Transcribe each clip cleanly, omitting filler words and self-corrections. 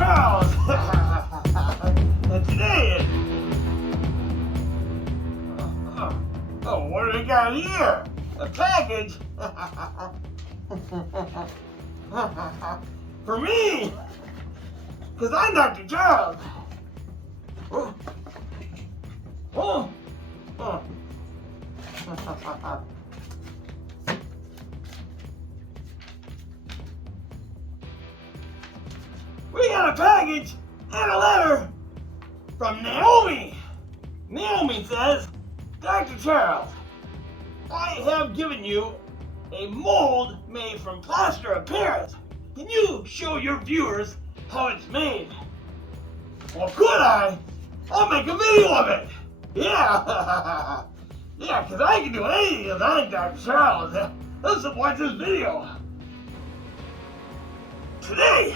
Charles! And today, oh, what do we got here? A package? For me! Because I'm Dr. Charles! Oh. Oh. Oh. We got a package and a letter from Naomi. Naomi says, Dr. Charles, I have given you a mold made from plaster of Paris. Can you show your viewers how it's made? Well, could I? I'll make a video of it. Yeah. Yeah, because I can do anything because I'm Dr. Charles. Let's watch this video. Today,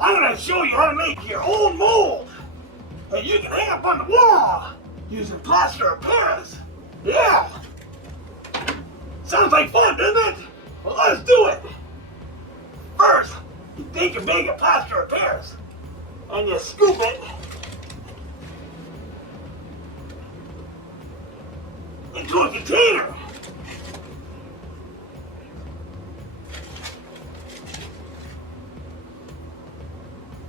I'm going to show you how to make your own mold that you can hang up on the wall using plaster of Paris. Yeah. Sounds like fun, doesn't it? Well, let's do it. First, you take your bag of plaster of Paris and you scoop it into a container.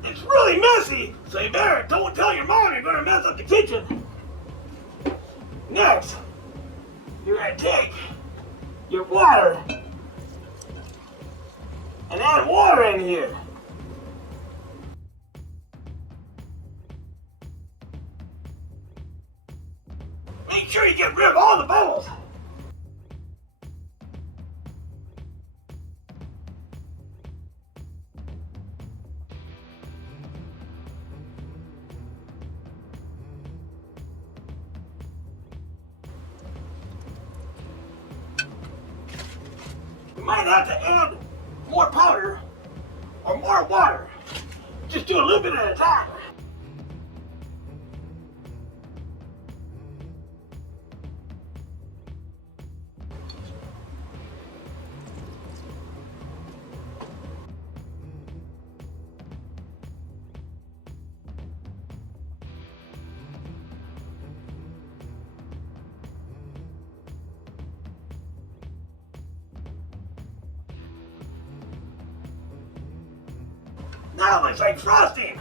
It's really messy, so you better don't tell your mom you're going to mess up the kitchen. Next, you're going to take your water and add water in here. Make sure you get rid of all the bubbles. You might have to add more powder or more water. Just do a little bit at a time. Now it looks like frosting.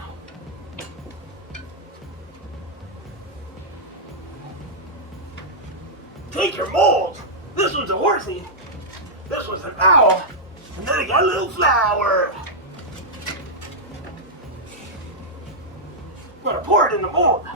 Take your molds. This one's a horsey. This one's an owl. And then it got a little flower. I'm gonna pour it in the mold.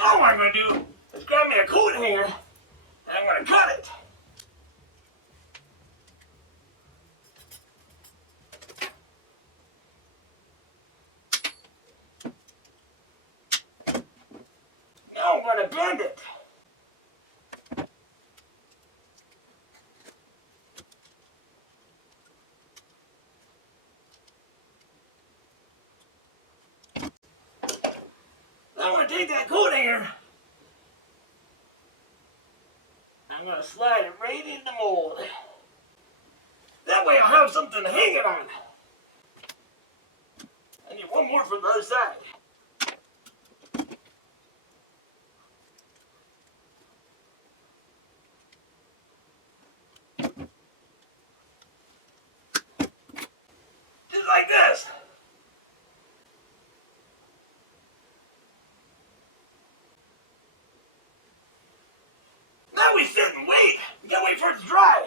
Now what I'm going to do is grab me a coat hanger and I'm going to cut it. Now I'm going to bend it. Now I'm going to take that coat hanger. I'm going to slide it right in the mold. That way I'll have something to hang it on. I need one more for the other side. Just like this. we sit and wait? We gotta wait for it to dry.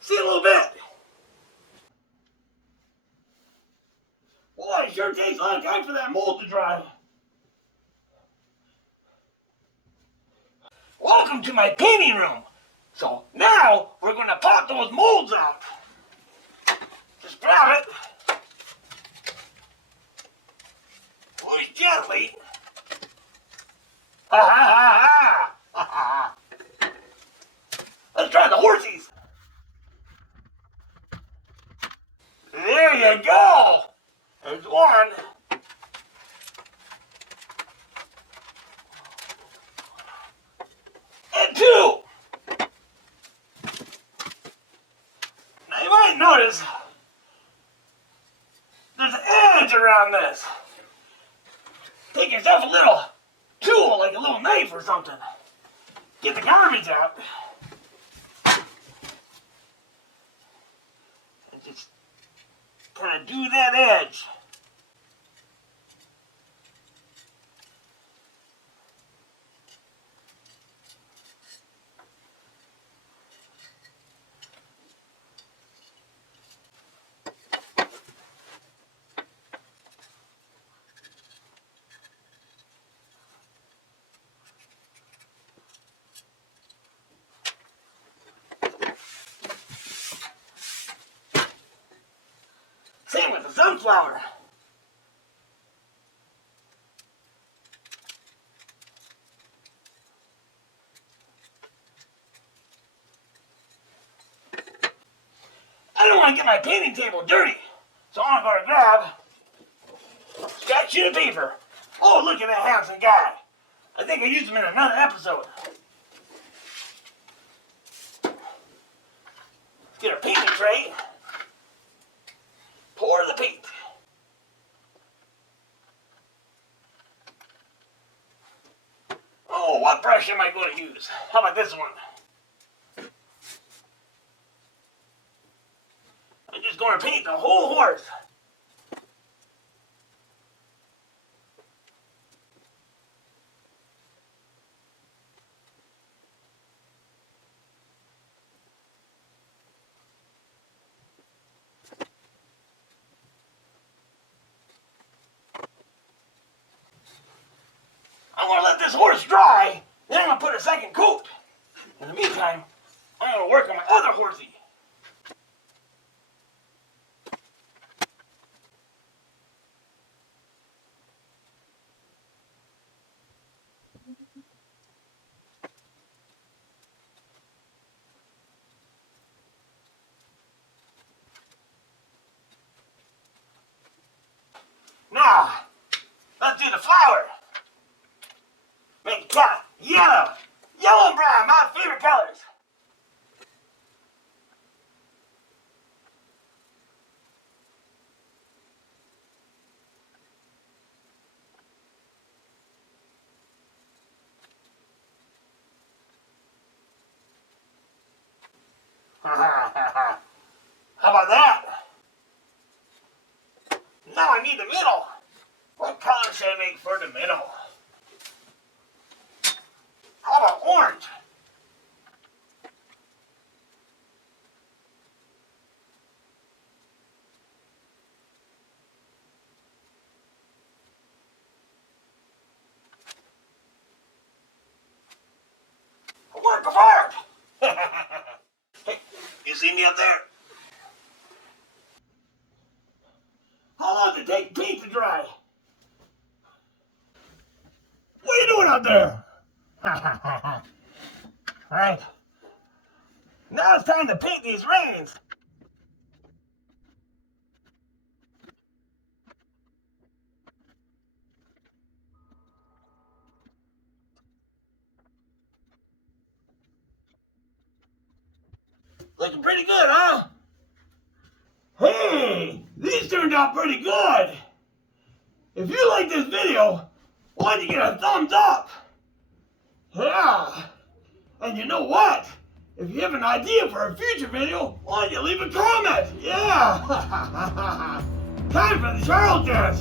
See a little bit. Boy, it sure takes a lot of time for that mold to dry. Welcome to my painting room. So now we're going to pop those molds out. Just grab it. Push gently. Ha ha ha ha! Ha ha ha! Let's try the horsies. There you go. There's one. And two. Now you might notice there's an edge around this. Take yourself a little tool, like a little knife or something. Get the garbage out. And just kind of do that edge. Same with the sunflower. I don't want to get my painting table dirty, so I'm going to grab a scratch sheet of paper. Oh, look at that handsome guy. I think I used him in another episode. Let's get our painting tray. Pour the paint. Oh, what brush am I going to use? How about this one? I'm just going to paint the whole horse. I'm going to let this horse dry, then I'm going to put a second coat. In the meantime, I'm going to work on my other horsey. Now, let's do the flower. Make it kind of yellow. Yellow and brown, my favorite colors. How about that? Now I need the middle. What color should I make for the middle? How about orange? A work of art! Hey, you see me up there? How long did it take paint to dry? What are you doing out there? Alright. Now it's time to paint these reins. Looking pretty good, huh? Hey, these turned out pretty good. If you like this video, why don't you get a thumbs up? Yeah. And you know what? If you have an idea for a future video, why don't you leave a comment? Yeah. Time for the Charles dance.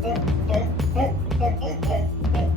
Boom, boom, boom, boom, boom, boom, boom.